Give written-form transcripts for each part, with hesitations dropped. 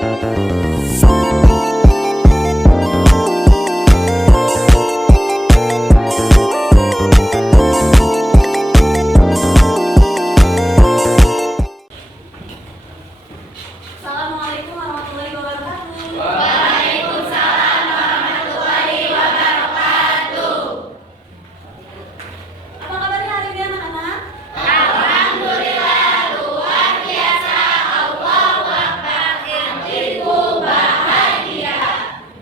Assalamualaikum warahmatullahi wabarakatuh. Waalaikumsalam warahmatullahi wabarakatuh. Apa kabarnya hari ini anak-anak? Alhamdulillah luar biasa. Allahu Akbar. Hatiku bahagia.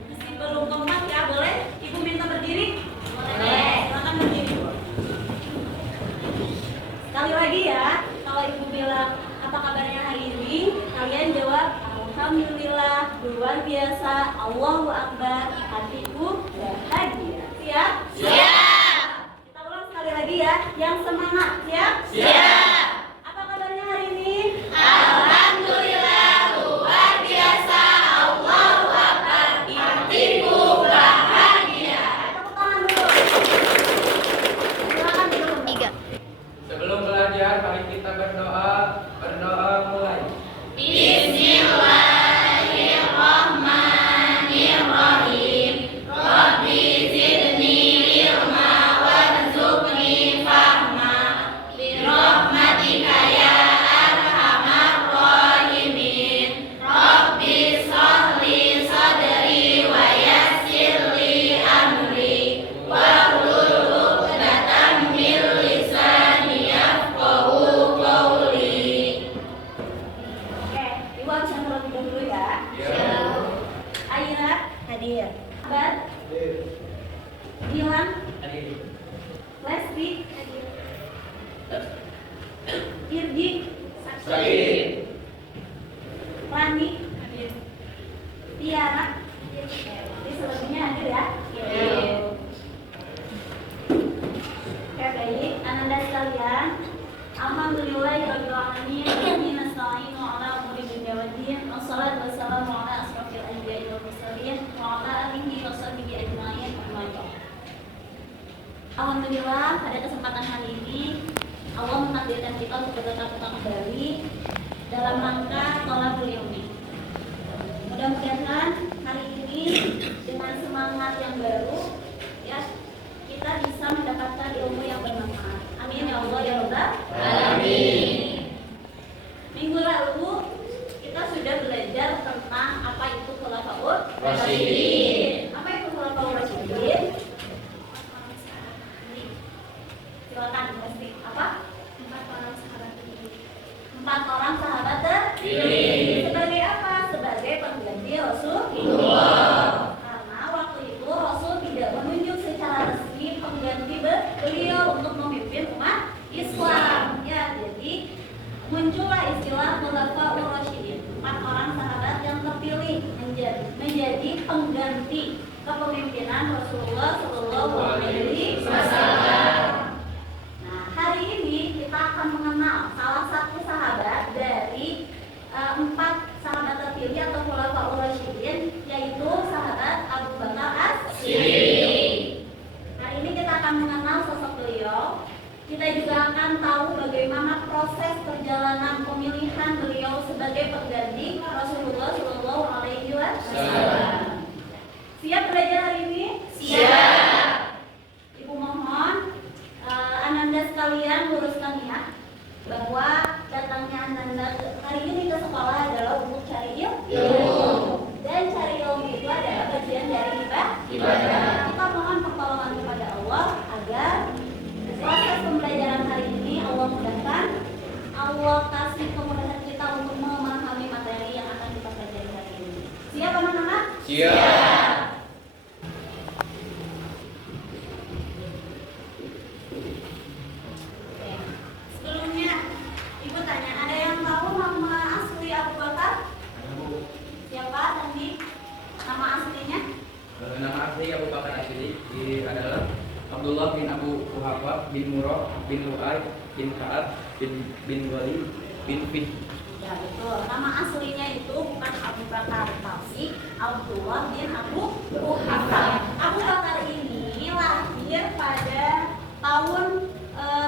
Meski belum kompak ya, boleh Ibu minta berdiri? Boleh. Silakan berdiri. Sekali lagi ya, kalau Ibu bilang apa kabarnya hari ini, kalian jawab Alhamdulillah luar biasa. Allahu Akbar. Hatiku bahagia. Siap? Siap. Kita ulang sekali lagi ya. Yang semangat, siap? Siap. Apa kabarnya hari ini? Alhamdulillah luar biasa. Allahu Akbar. Hatiku bahagia. Tepuk tangan dulu. Silakan dulu. Sebelum belajar, mari kita berdoa. Berdoa mulai. Bismillahirrahmanirrahim. Rabbi zidni ilma warzuqni fahma. Birahmatika ya arhamar rahimin. Rabbi shrahli sadri wa yassirli amri. Wahlul 'uqdatam min lisani yafqahu qawli. Oke, Ibu bisa terlebih dahulu ya. Aira hadir. Abad Gilang Lesti hadir. Irgi Sakit. Rani hadir. Tiara hadir. Jadi selebihnya hadir ya. Oke, baik. Ananda sekalian, alhamdulillahirabbil alamin. Wa nasta'inu ala umuri dunya waddin. Wassalatu wassalamu ala asrofil anbiya'i wal mursalin wa ala alihi wa sahbihi ajma'in. Amma ba'd. Alhamdulillah, pada kesempatan hari ini Allah mentakdirkan kita untuk bertatap muka kembali dalam rangka thalabul ilmi. Mudah-mudahan hari ini dengan semangat yang baru ya, kita bisa mendapatkan ilmu yang bermanfaat. Amin ya Allah ya Rabbal Amin. Minggu lalu kita sudah belajar tentang apa itu khulafaur Rasyidin. Apa itu khulafaur rasyidin? Silakan pasti. Apa? 4 orang sahabat terpilih. 4 orang sahabat terpilih. Sebagai apa? Sebagai pengganti Rasulullah. Karena waktu itu Rasul tidak menunjuk secara resmi pengganti beliau untuk memimpin umat Islam. Ya, jadi muncullah istilah khulafaur rasyidin. 4 orang sahabat yang terpilih menjadi pengganti kepemimpinan Rasulullah Shallallahu Alaihi Wasallam. Nah, hari ini kita akan mengenal salah satu sahabat dari 4 sahabat terpilih atau khulafaur rasyidin, yaitu sahabat Abu Bakar As-Siddiq. Hari ini kita akan mengenal sosok beliau. Kita juga akan tahu bagaimana proses perjalanan pemilihan beliau sebagai pengganti Rasulullah Shallallahu Alaihi Wasallam. Siap belajar hari ini? Siap. Ibu mohon Ananda sekalian luruskan niat bahwa datangnya Ananda hari ini ke sekolah adalah untuk cari ilmu. Dan cari ilmu itu adalah bagian dari ibadah. Kita mohon pertolongan kepada Allah agar proses pembelajaran hari ini Allah mudahkan, Allah kasih kemudahan kita untuk memahami materi yang akan kita pelajari hari ini. Siap anak-anak? Siap. Oke. Sebelumnya Ibu tanya, ada yang tahu nama asli Abu Bakar? Siapa tadi? Nama aslinya? Nama asli Abu Bakar As-Siddiq adalah Abdullah bin Abu Quhafa bin Murrah bin Lu'ay bin Ka'ab bin Walid bin Fihr. Ya betul. Nama aslinya itu bukan Abu Bakar, tapi Abdullah bin Abu Quhafa. Abu Bakar ini lahir pada tahun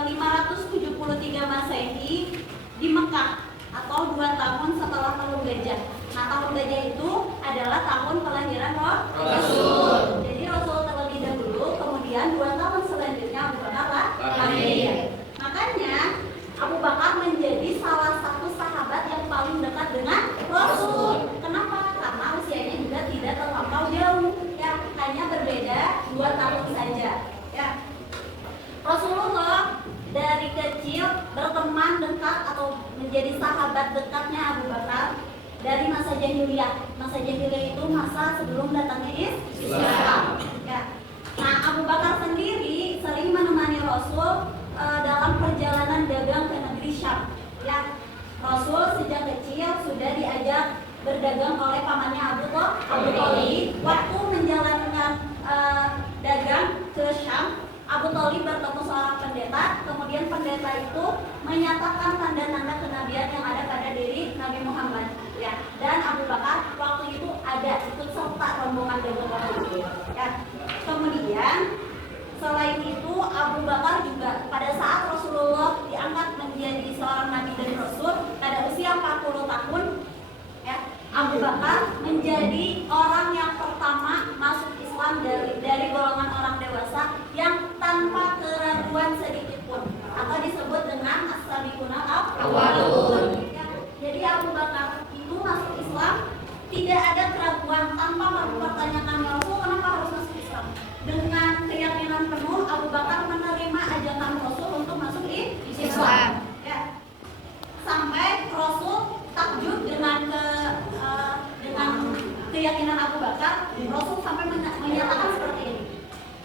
573 Masehi di Mekah atau 2 tahun setelah tahun Gajah. Nah, tahun gajah itu adalah tahun kelahiran Rasul. Jadi Rasul terlebih dahulu, kemudian 2 tahun selanjutnya Abu Bakar lahir. Makanya Abu Bakar menjadi salah satu sahabat yang paling dekat dengan Rasul. Kenapa? Karena usianya juga tidak terlampau jauh, ya, hanya berbeda 2 tahun saja. Ya. Rasulullah dari kecil berteman dekat atau menjadi sahabat dekatnya Abu Bakar dari masa jahiliyah. Masa jahiliyah itu masa sebelum datangnya Islam. Ya. Nah, Abu Bakar sendiri sering menemani Rasul dalam perjalanan dagang ke negeri Syam. Ya. Rasul sejak kecil sudah diajak berdagang oleh pamannya Abu Thalib. Waktu menjalankan dagang ke Syam, Abu Thalib bertemu seorang pendeta, kemudian pendeta itu menyatakan tanda-tanda kenabian yang ada pada diri Nabi Muhammad. Ya, dan Abu Bakar waktu itu ada ikut serta rombongan dagang itu. Ya. Kemudian selain itu Abu Bakar juga pada saat Rasulullah diangkat menjadi seorang nabi dan rasul pada usia 40 tahun, ya, Abu Bakar menjadi orang yang pertama masuk Islam dari golongan orang dewasa yang tanpa keraguan sedikit pun, atau disebut dengan as-sabiqunal awwalun. Ya, jadi Abu Bakar itu masuk Islam tidak ada keraguan, tanpa mempertanyakan Rasul kenapa harus masuk Islam. Dengan keyakinan penuh Abu Bakar menerima ajakan Rasul untuk masuk Islam. Ya. Sampai Rasul takjub dengan keyakinan Abu Bakar. Rasul sampai menyatakan seperti ini.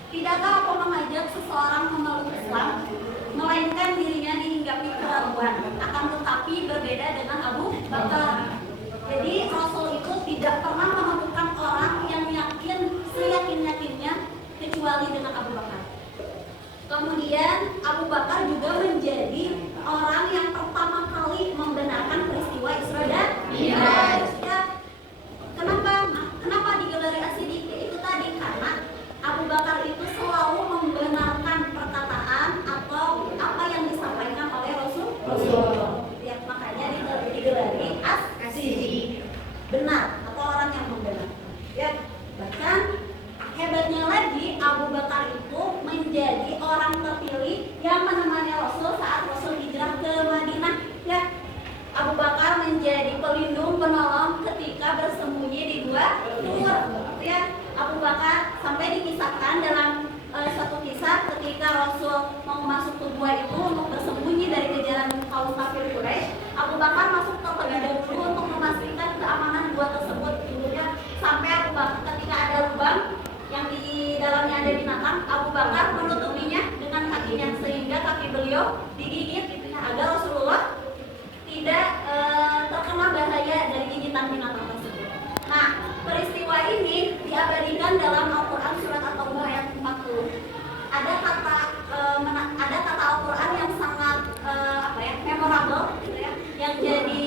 Tidakkah aku mengajak seseorang memeluk Islam, melainkan dirinya dihinggapi keraguan, akan tetapi berbeda dengan Abu Bakar. Jadi Rasul itu tidak pernah menemukan orang yang yakin seyakin-yakinnya kecuali dengan Abu Bakar. Kemudian Abu Bakar juga menjadi orang yang pertama kali membenarkan peristiwa Isra dan Mi'raj. Ya. Kenapa digelari as-siddiq? Itu tadi karena Abu Bakar itu selalu membenarkan perkataan atau apa yang disampaikan oleh Rasul. Ya, makanya digelari as-siddiq, benar atau orang yang membenar. Ya, bahkan hebatnya lagi Abu Bakar itu menjadi orang terpilih yang menemani Rasul saat Rasul hijrah ke Madinah. Ya, Abu Bakar menjadi pelindung penolong ketika bersembunyi di gua Tur. Ya, Abu Bakar sampai dikisahkan dalam satu kisah ketika Rasul mau masuk ke gua itu untuk bersembunyi dari kejaran kaum kafir Quraisy. Abu Bakar masuk terlebih dahulu untuk memastikan keamanan gua tersebut. Ya, sampai Abu Bakar ketika ada lubang yang di dalamnya ada binatang, Abu Bakar menutupinya dengan kakinya sehingga kaki beliau digigit agar Rasulullah tidak terkena bahaya dari gigitan binatang tersebut. Nah, peristiwa ini diabadikan dalam Al-Quran surat At-Taubah ayat 40. Ada kata Al-Quran yang sangat memorable, gitu ya, yang jadi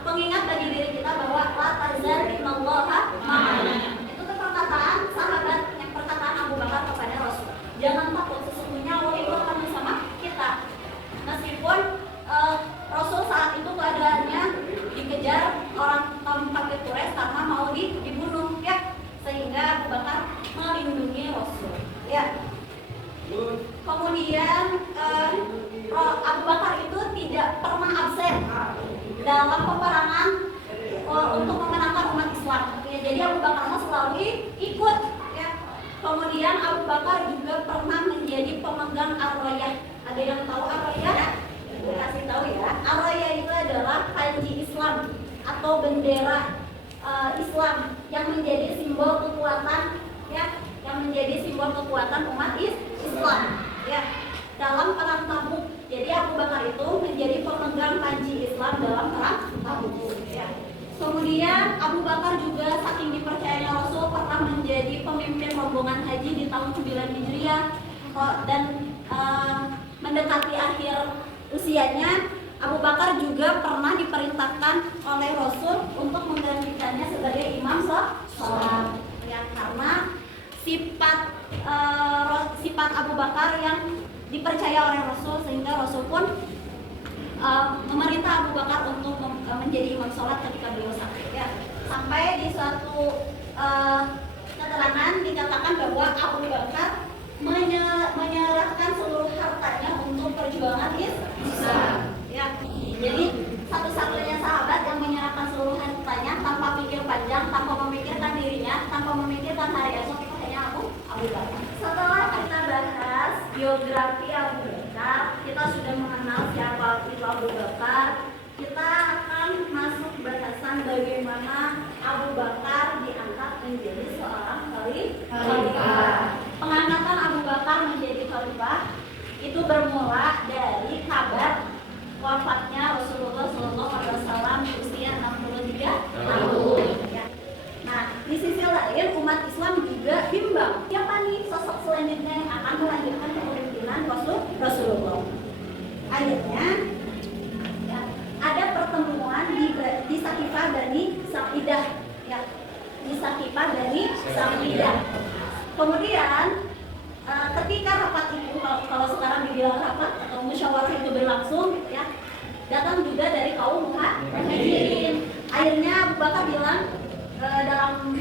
pengingat bagi diri kita bahwa la tazal innallaha ma'ana. Itu perkataan sahabat, yang perkataan Abu Bakar kepada Rasul. Jangan takut, sesungguhnya Allah itu akan bersama kita. Meskipun Rasul saat itu keadaannya dikejar orang kaum kafir Quraisy karena mau dibunuh, ya, sehingga Abu Bakar melindungi Rasul. Ya. Kemudian Abu Bakar itu tidak pernah absen dalam peperangan untuk memenangkan umat Islam. Ya, jadi Abu Bakar selalu ikut. Ya. Kemudian Abu Bakar juga pernah menjadi pemegang ar-rayah. Ada yang tahu ar-rayah? Kasih tahu ya. Ar-rayah itu adalah panji Islam atau bendera Islam yang menjadi simbol kekuatan, ya, yang menjadi simbol kekuatan umat Islam, ya, dalam perang Tabuk. Jadi Abu Bakar itu menjadi pemegang panji Islam dalam perang Tabuk, ya. Kemudian Abu Bakar juga saking dipercayanya Rasul pernah menjadi pemimpin rombongan haji di tahun 9 Hijriah dan mendekati akhir usianya. Abu Bakar juga pernah diperintahkan oleh Rasul untuk menggantikannya sebagai imam sholat, ya, karena sifat Abu Bakar yang dipercaya oleh Rasul, sehingga Rasul pun memerintah Abu Bakar untuk menjadi imam sholat ketika beliau sakit ya. Sampai di suatu keterangan dikatakan bahwa Abu Bakar menyerahkan seluruh hartanya untuk perjuangan Islam ya. Jadi satu-satunya sahabat yang menyerahkan seluruh hartanya tanpa pikir panjang, tanpa memikirkan dirinya, tanpa memikirkan hari esok, itu hanya Abu Bakar. Setelah kita bahas biografi Abu Bakar, kita sudah mengenal siapa itu Abu Bakar. Kita akan masuk bahasan bagaimana Abu Bakar diangkat menjadi seorang khalifah. Pengangkatan Abu Bakar menjadi khalifah itu bermula dari kabar wafatnya Rasulullah SAW di usia 63 tahun. Ya. Nah, di sisi lain umat Islam juga bimbang, siapa nih sosok selanjutnya yang akan melanjutkan kepemimpinan Rasulullah. Akhirnya ya, ada pertemuan di Sakifah Bani Sa'idah ya, di Sakifah Bani Sa'idah. Kemudian ketika rapat itu, kalau sekarang dibilang rapat atau musyawarah itu berlangsung gitu ya, datang juga dari kaum muhajirin. Akhirnya Abu Bakar bilang dalam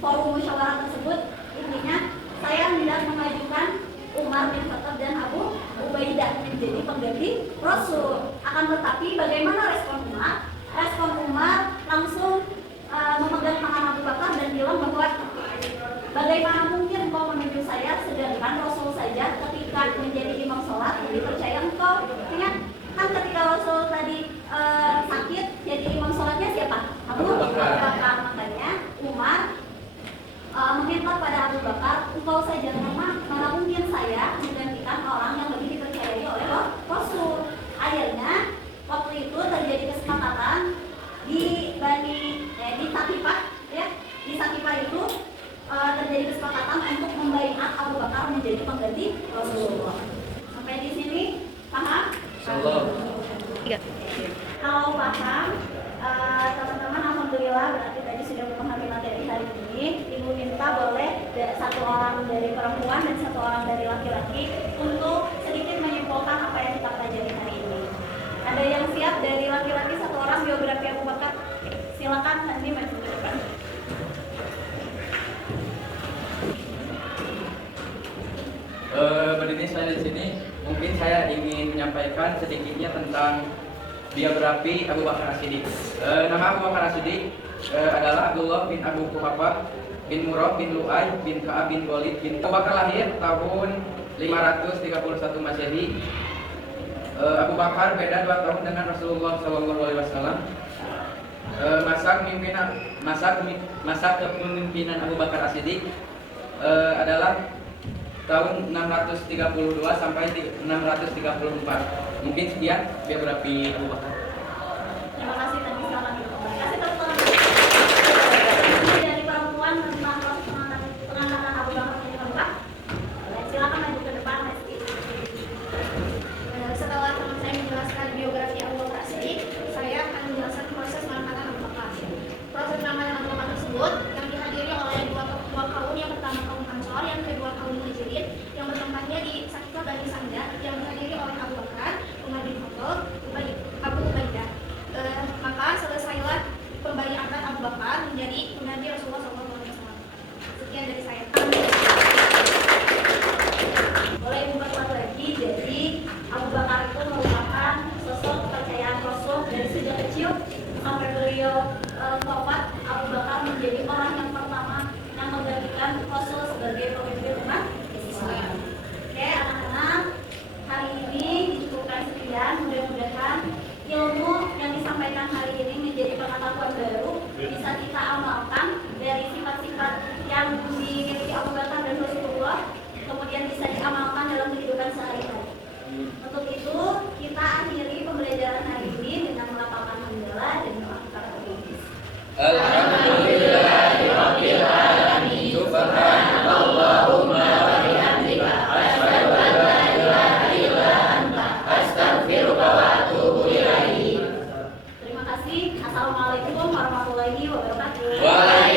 forum musyawarah tersebut, intinya saya hendak memajukan Umar bin Khattab dan Abu Ubaidah menjadi pengganti Rasul. Akan tetapi bagaimana respon Umar? Respon Umar langsung memegang tangan Abu Bakar dan bilang bahwa bagaimana mungkin engkau menunjuk saya sedangkan Rasul saja ketika menjadi imam sholat lebih percaya engkau. Ingat kan ketika Rasul tadi sakit, jadi imam sholatnya siapa? Abu Bakar. Makanya Umar meminta pada Abu Bakar, engkau saja, mana mungkin saya menggantikan orang yang lebih dipercayai oleh Rasul. Akhirnya waktu itu terjadi kesepakatan di Sakifah ya. Di Sakifah itu terjadi kesepakatan untuk membaiat Abu Bakar menjadi pengganti Rasulullah. Sampai di sini paham? Kalau paham, teman-teman alhamdulillah berarti tadi sudah memahami materi hari ini. Ibu minta boleh satu orang dari perempuan dan satu orang dari laki-laki untuk sedikit menyimpulkan apa yang kita pelajari hari ini. Ada yang siap dari laki-laki, satu orang biografi Abu Bakar? Silakan nanti maju ke depan. Berdiri saya di sini, mungkin saya ingin menyampaikan sedikitnya tentang biografi Abu Bakar As-Siddiq. Nama Abu Bakar As-Siddiq adalah Abdullah bin Abu Quhafah bin Murrah bin Lu'ay bin Ka'ab bin Walid bin Abu Bakar lahir tahun 531 Masehi. Abu Bakar beda 2 tahun dengan Rasulullah SAW. Masa kepemimpinan Abu Bakar As-Siddiq adalah tahun 632 sampai 634. Mungkin sekian biografi Abu Bakar. Terima kasih tadi silakan kasih tepuk tangan. Dari perempuan tentang pengangkatan Abu Bakar menjadi khalifah. Silakan maju ke depan, Lesti. Setelah teman saya menjelaskan biografi Abu Bakar As-Siddiq, saya akan menjelaskan proses pengangkatan Abu Bakar. Proses pengangkatan Abu Bakar tersebut yang dihadiri oleh dua kaum, yang pertama kaum Ansor, yang kedua kaum Muhajirin, yang bertempatnya di Sakifah Bani Sa'idah, yang dihadiri oleh Abu Bakar, Umar bin Khattab, Abu Ubaidah. Maka selesailah pembaiatan Abu Bakar menjadi pengganti Rasulullah SAW. Sekian dari saya. Boleh Ibu perkuat lagi, jadi Abu Bakar itu merupakan sosok kepercayaan Rasul dari sejak kecil sampai beliau wafat. Abu Bakar menjadi orang yang pertama yang menggantikan Rasul sebagai pemimpin umat Islam. Oke anak-anak, hari ini dicukupkan sekian. Mudah-mudahan ilmu yang disampaikan hari ini menjadi pengetahuan baru, bisa kita amalkan dari sifat-sifat yang dimiliki Abu Bakar dan Rasulullah, kemudian bisa diamalkan dalam kehidupan sehari-hari. Untuk itu kita akhiri pembelajaran hari ini dengan melafalkan hamdalah dan doa kita berdoa. Alhamdulillahirabbil alamin. Subhanallahumma wa bihamdika asyhadu an la ilaha illa anta astaghfiruka wa atubu ilaik. Terima kasih. Assalamualaikum warahmatullahi wabarakatuh. Waalaikumsalam.